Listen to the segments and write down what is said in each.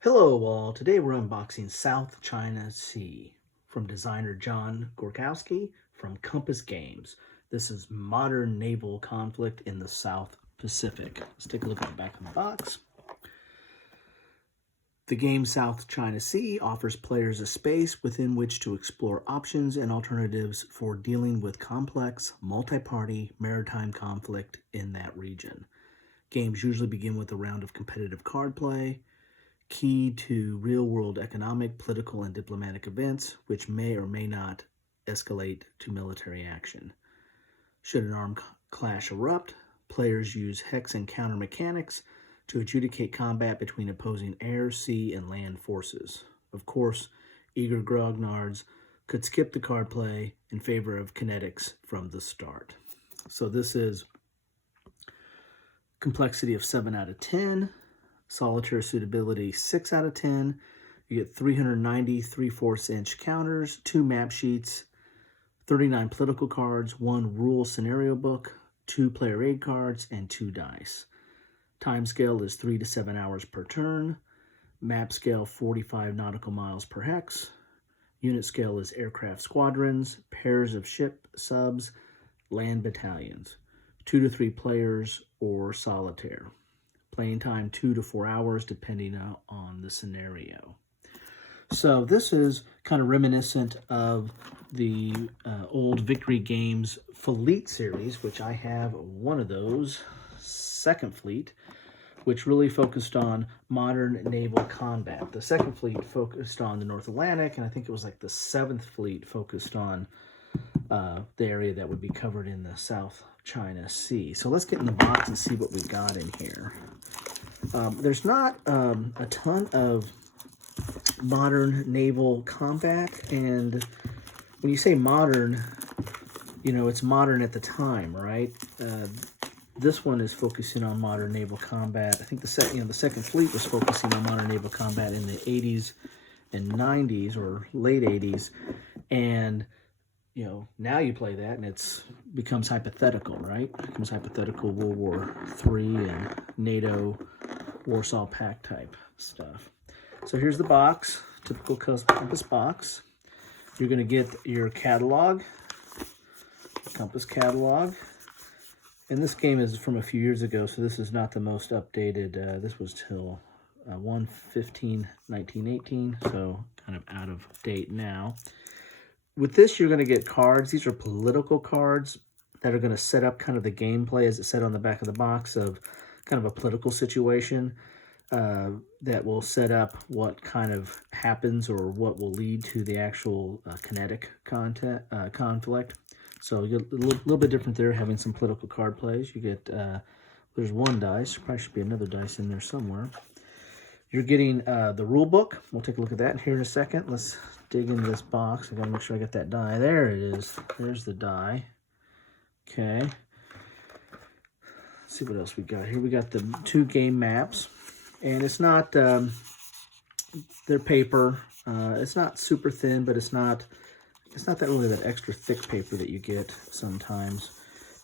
Hello all, today we're unboxing South China Sea from designer John Gorkowski from Compass Games. This is modern naval conflict in the South Pacific. Let's take a look at the back of the box. The game South China Sea offers players a space within which to explore options and alternatives for dealing with complex, multi-party maritime conflict in that region. Games usually begin with a round of competitive card play, key to real-world economic, political, and diplomatic events, which may or may not escalate to military action. Should an armed clash erupt, players use hex and counter mechanics to adjudicate combat between opposing air, sea, and land forces. Of course, eager grognards could skip the card play in favor of kinetics from the start. So this is complexity of 7 out of 10. Solitaire suitability 6 out of 10. You get 390 3/4 inch counters, 2 map sheets, 39 political cards, 1 rule scenario book, 2 player aid cards, and 2 dice. Time scale is 3 to 7 hours per turn. Map scale 45 nautical miles per hex. Unit scale is aircraft squadrons, pairs of ship subs, land battalions. 2 to 3 players or solitaire. Playing time 2 to 4 hours depending on the scenario. So this is kind of reminiscent of the old Victory Games Fleet series, which I have one of those, Second Fleet, which really focused on modern naval combat. The Second Fleet focused on the North Atlantic, and I think it was like the Seventh Fleet focused on the area that would be covered in the South China Sea. So let's get in the box and see what we got in here. There's not a ton of modern naval combat, and when you say modern, you know, it's modern at the time, right? This one is focusing on modern naval combat. I think the Second Fleet was focusing on modern naval combat in the 80s and 90s, or late 80s, and you know, now you play that and it becomes hypothetical, right? It becomes hypothetical World War III and NATO, Warsaw Pact type stuff. So here's the box, typical Compass box. You're going to get your catalog, Compass catalog. And this game is from a few years ago, so this is not the most updated. This was till 1/15/1918, so kind of out of date now. With this, you're going to get cards. These are political cards that are going to set up kind of the gameplay, as it said on the back of the box, of kind of a political situation that will set up what kind of happens or what will lead to the actual kinetic conflict. So you get a little bit different there, having some political card plays. You get, there's 1 dice. Probably should be another dice in there somewhere. You're getting the rule book. We'll take a look at that here in a second. Let's dig into this box. I gotta make sure I get that die. There it is. There's the die. Okay. Let's see what else we got here. We got the 2 game maps, and it's not they're paper. It's not super thin, but it's not that really that extra thick paper that you get sometimes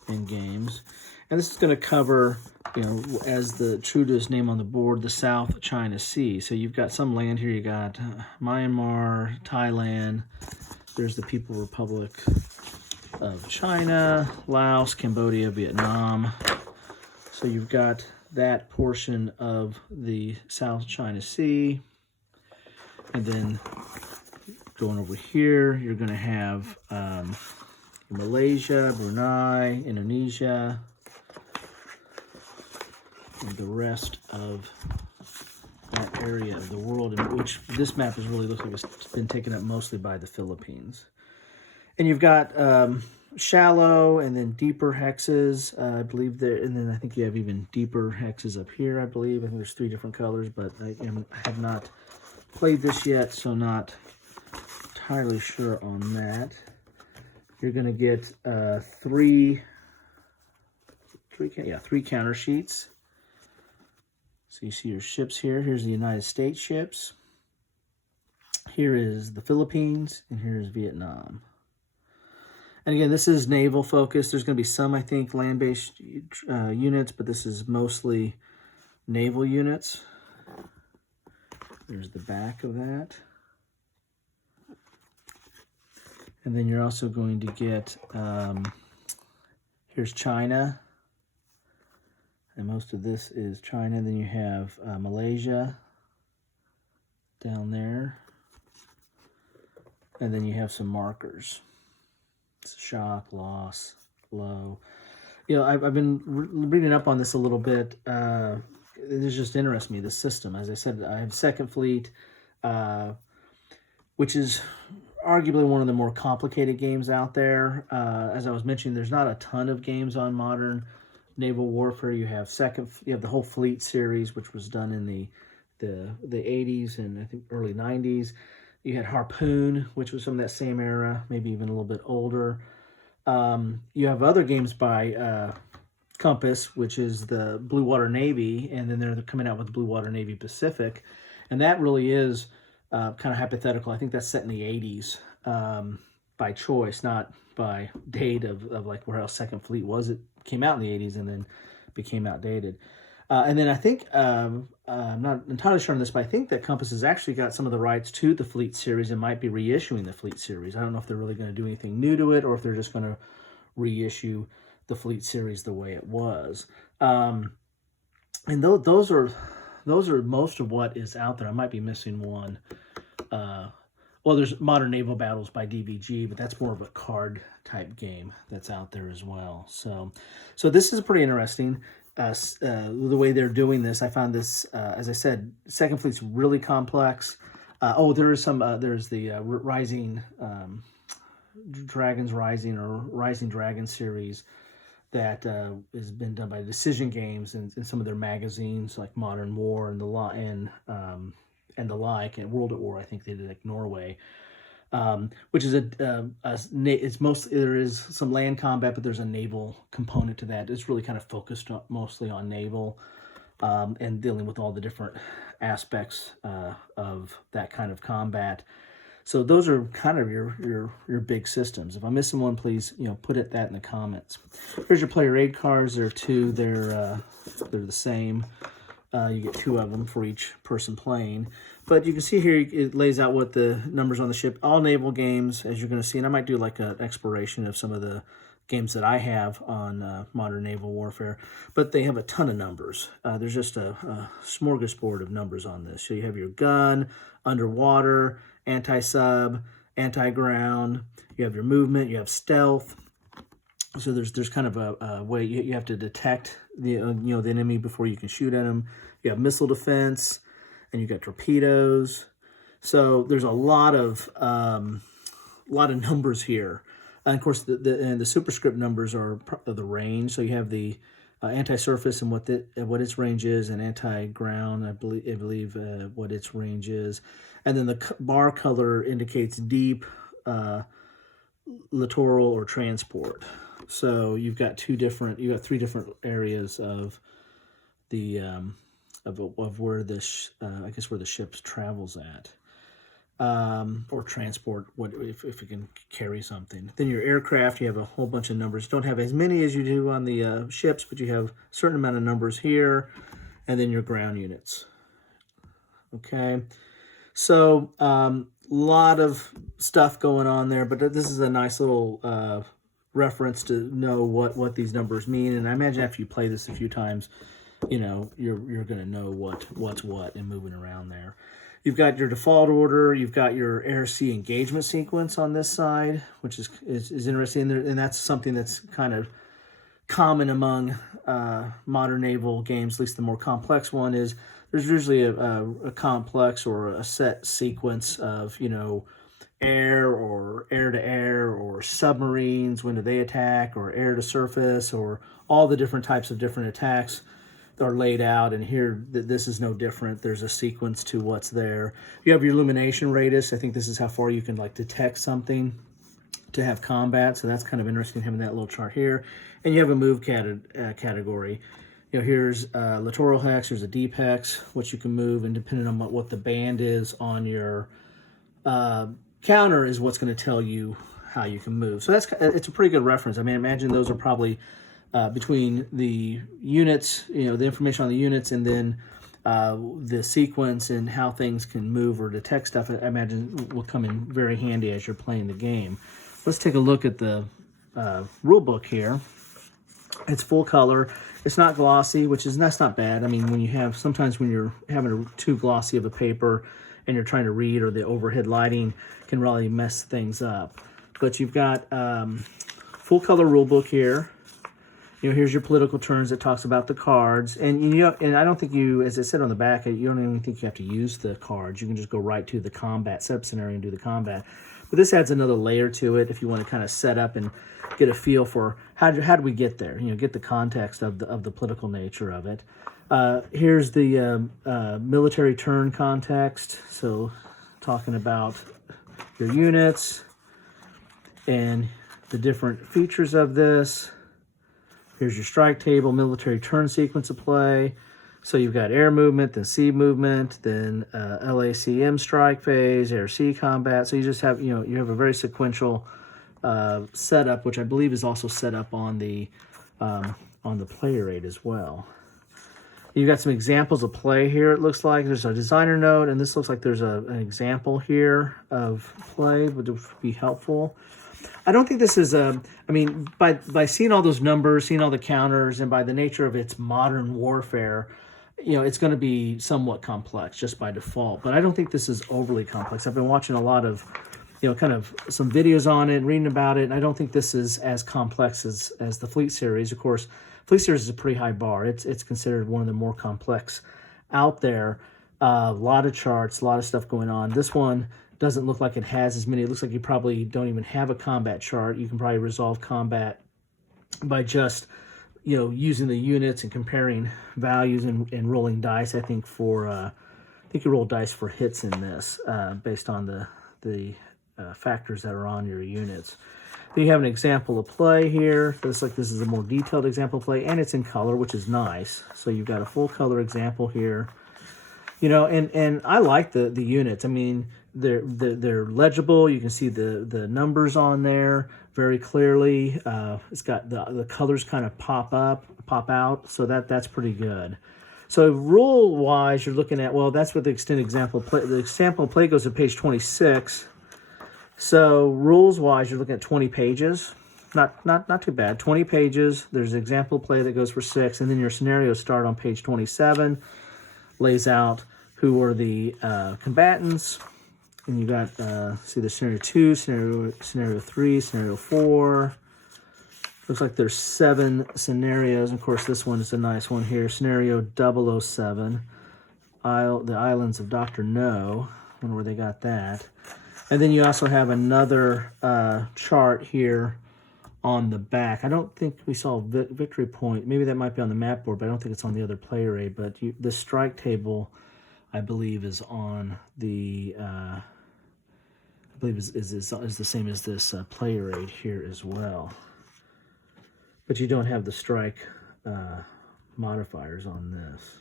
in games. And this is going to cover, you know, as the true to its name on the board, the South China Sea. So you've got some land here. You got Myanmar, Thailand. There's the People's Republic of China, Laos, Cambodia, Vietnam. So you've got that portion of the South China Sea. And then going over here, you're going to have Malaysia, Brunei, Indonesia, and the rest of that area of the world, in which this map is really looking like it's been taken up mostly by the Philippines. And you've got shallow and then deeper hexes, I believe there, and then I think you have even deeper hexes up here, I believe. I think there's 3 different colors, but I have not played this yet, so not entirely sure on that. You're going to get 3 counter sheets. So you see your ships here. Here's the United States ships. Here is the Philippines, and here's Vietnam. And again, this is naval focused. There's going to be some, I think, land-based units, but this is mostly naval units. There's the back of that. And then you're also going to get, here's China. And most of this is China. Then you have Malaysia down there. And then you have some markers. It's shock, loss, low. You know, I've been reading up on this a little bit. It just interests me, the system. As I said, I have Second Fleet, which is arguably one of the more complicated games out there. As I was mentioning, there's not a ton of games on modern naval warfare. You have the whole Fleet series, which was done in the 80s and I think early 90s. You had Harpoon, which was from that same era, maybe even a little bit older. You have other games by Compass, which is the Blue Water Navy, and then they're coming out with Blue Water Navy Pacific. And that really is kind of hypothetical. I think that's set in the 80s by choice, not by date of like where else Second Fleet was. It came out in the 80s and then became outdated. And then I think, I'm not entirely sure on this, but I think that Compass has actually got some of the rights to the Fleet series and might be reissuing the Fleet series. I don't know if they're really going to do anything new to it or if they're just going to reissue the Fleet series the way it was. And those are most of what is out there. I might be missing one. Well, there's Modern Naval Battles by DVG, but that's more of a card type game that's out there as well. So this is pretty interesting. The way they're doing this, I found this, as I said, Second Fleet's really complex. There's the Rising Dragons Rising or Rising Dragon series that has been done by Decision Games and some of their magazines like Modern War and the like, and World at War. I think they did like Norway. Which is it's mostly, there is some land combat, but there's a naval component to that. It's really kind of focused mostly on naval and dealing with all the different aspects of that kind of combat. So those are kind of your big systems. If I'm missing one, please put that in the comments. Here's your player aid cards. There are two. They're the same. You get two of them for each person playing. But you can see here, it lays out what the numbers on the ship, all naval games, as you're going to see. And I might do like an exploration of some of the games that I have on modern naval warfare. But they have a ton of numbers. There's just a smorgasbord of numbers on this. So you have your gun, underwater, anti-sub, anti-ground. You have your movement. You have stealth. So there's kind of a way you have to detect the the enemy before you can shoot at them. You have missile defense, and you got torpedoes. So there's a lot of numbers here, and of course the superscript numbers are the range. So you have the anti-surface and what its range is, and anti-ground. I believe what its range is, and then the bar color indicates deep, littoral, or transport. So you've got three different areas of the of where this I guess where the ship travels at, or transport, what if it can carry something. Then your aircraft, you have a whole bunch of numbers. Don't have as many as you do on the ships, but you have a certain amount of numbers here, and then your ground units. Okay, so lot of stuff going on there, but this is a nice little reference to know what these numbers mean. And I imagine after you play this a few times, you're going to know what's what and moving around there. You've got your default order. You've got your air-sea engagement sequence on this side, which is interesting. And that's something that's kind of common among modern naval games, at least the more complex one is. There's usually a complex or a set sequence of, air or air-to-air or submarines, when do they attack, or air-to-surface, or all the different types of different attacks are laid out. And here, this is no different. There's a sequence to what's there. You have your illumination radius. I think this is how far you can detect something to have combat. So that's kind of interesting, having that little chart here. And you have a move category. Here's littoral hex, here's a deep hex, which you can move, and depending on what the band is on your counter is what's going to tell you how you can move. So it's a pretty good reference. I mean, imagine those are probably between the units, the information on the units, and then the sequence and how things can move or detect stuff, I imagine will come in very handy as you're playing the game. Let's take a look at the rule book here. It's full color. It's not glossy, that's not bad. I mean, sometimes when you're having too glossy of a paper and you're trying to read, or the overhead lighting can really mess things up. But you've got full color rule book here. Here's your political terms that talks about the cards, and I don't think as it said on the back, you don't even think you have to use the cards. You can just go right to the combat setup scenario and do the combat. But this adds another layer to it if you want to kind of set up and get a feel for how do we get there. Get the context of the political nature of it. Here's the military turn context. So talking about your units and the different features of this. Here's your strike table, military turn sequence of play. So you've got air movement, then sea movement, then LACM strike phase, air-sea combat. So you just have, you have a very sequential setup, which I believe is also set up on the player aid as well. You've got some examples of play here. It looks like there's a designer note, and this looks like there's an example here of play, which would be helpful. I don't think this is by seeing all those numbers, seeing all the counters, and by the nature of its modern warfare, it's going to be somewhat complex just by default. But I don't think this is overly complex. I've been watching a lot of, kind of some videos on it and reading about it, and I don't think this is as complex as the Fleet series. Of course, Fleet series is a pretty high bar. It's considered one of the more complex out there. A lot of charts, a lot of stuff going on. This one doesn't look like it has as many. It looks like you probably don't even have a combat chart. You can probably resolve combat by just, using the units and comparing values and rolling dice. I think you roll dice for hits in this based on the factors that are on your units. Then you have an example of play here. Looks like this is a more detailed example of play, and it's in color, which is nice. So you've got a full color example here. And I like the units. I mean, they're legible. You can see the numbers on there very clearly. It's got the colors kind of pop out. So that's pretty good. So rule wise, you're looking at, well, that's what the extended example play. The example play goes to page 26. So rules wise, you're looking at 20 pages. Not too bad. 20 pages. There's an example play that goes for 6, and then your scenarios start on page 27. Lays out who are the combatants, and you got see the scenario 2, scenario 3, scenario 4. Looks like there's 7 scenarios. Of course, this one is a nice one here. Scenario 007, the Islands of Dr. No. I wonder where they got that. And then you also have another chart here on the back. I don't think we saw victory point. Maybe that might be on the map board, but I don't think it's on the other player aid. But the strike table, I believe, is on the I believe is the same as this player aid here as well. But you don't have the strike modifiers on this.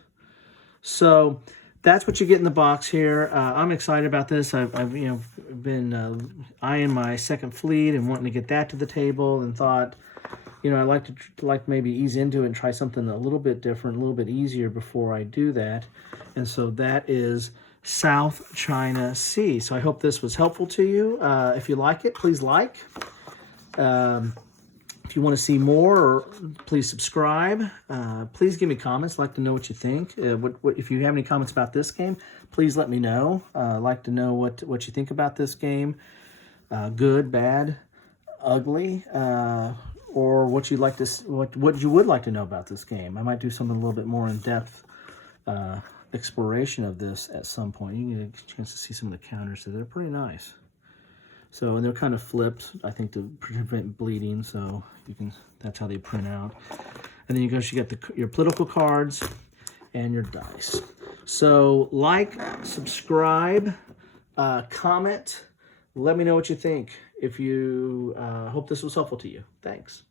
So that's what you get in the box here. I'm excited about this. I've been eyeing my second fleet and wanting to get that to the table, and thought, I'd like to maybe ease into it and try something a little bit different, a little bit easier before I do that. And so that is South China Sea. So I hope this was helpful to you. If you like it, please like. If you want to see more, please subscribe. Please give me comments. I'd like to know what you think. If you have any comments about this game, please let me know. I'd like to know what you think about this game. Good, bad, ugly, or what you would like to know about this game. I might do something a little bit more in depth exploration of this at some point. You can get a chance to see some of the counters. So they're pretty nice. So, and they're kind of flipped, I think, to prevent bleeding. So that's how they print out. And then you got your political cards and your dice. So like, subscribe, comment, let me know what you think. If you hope this was helpful to you. Thanks.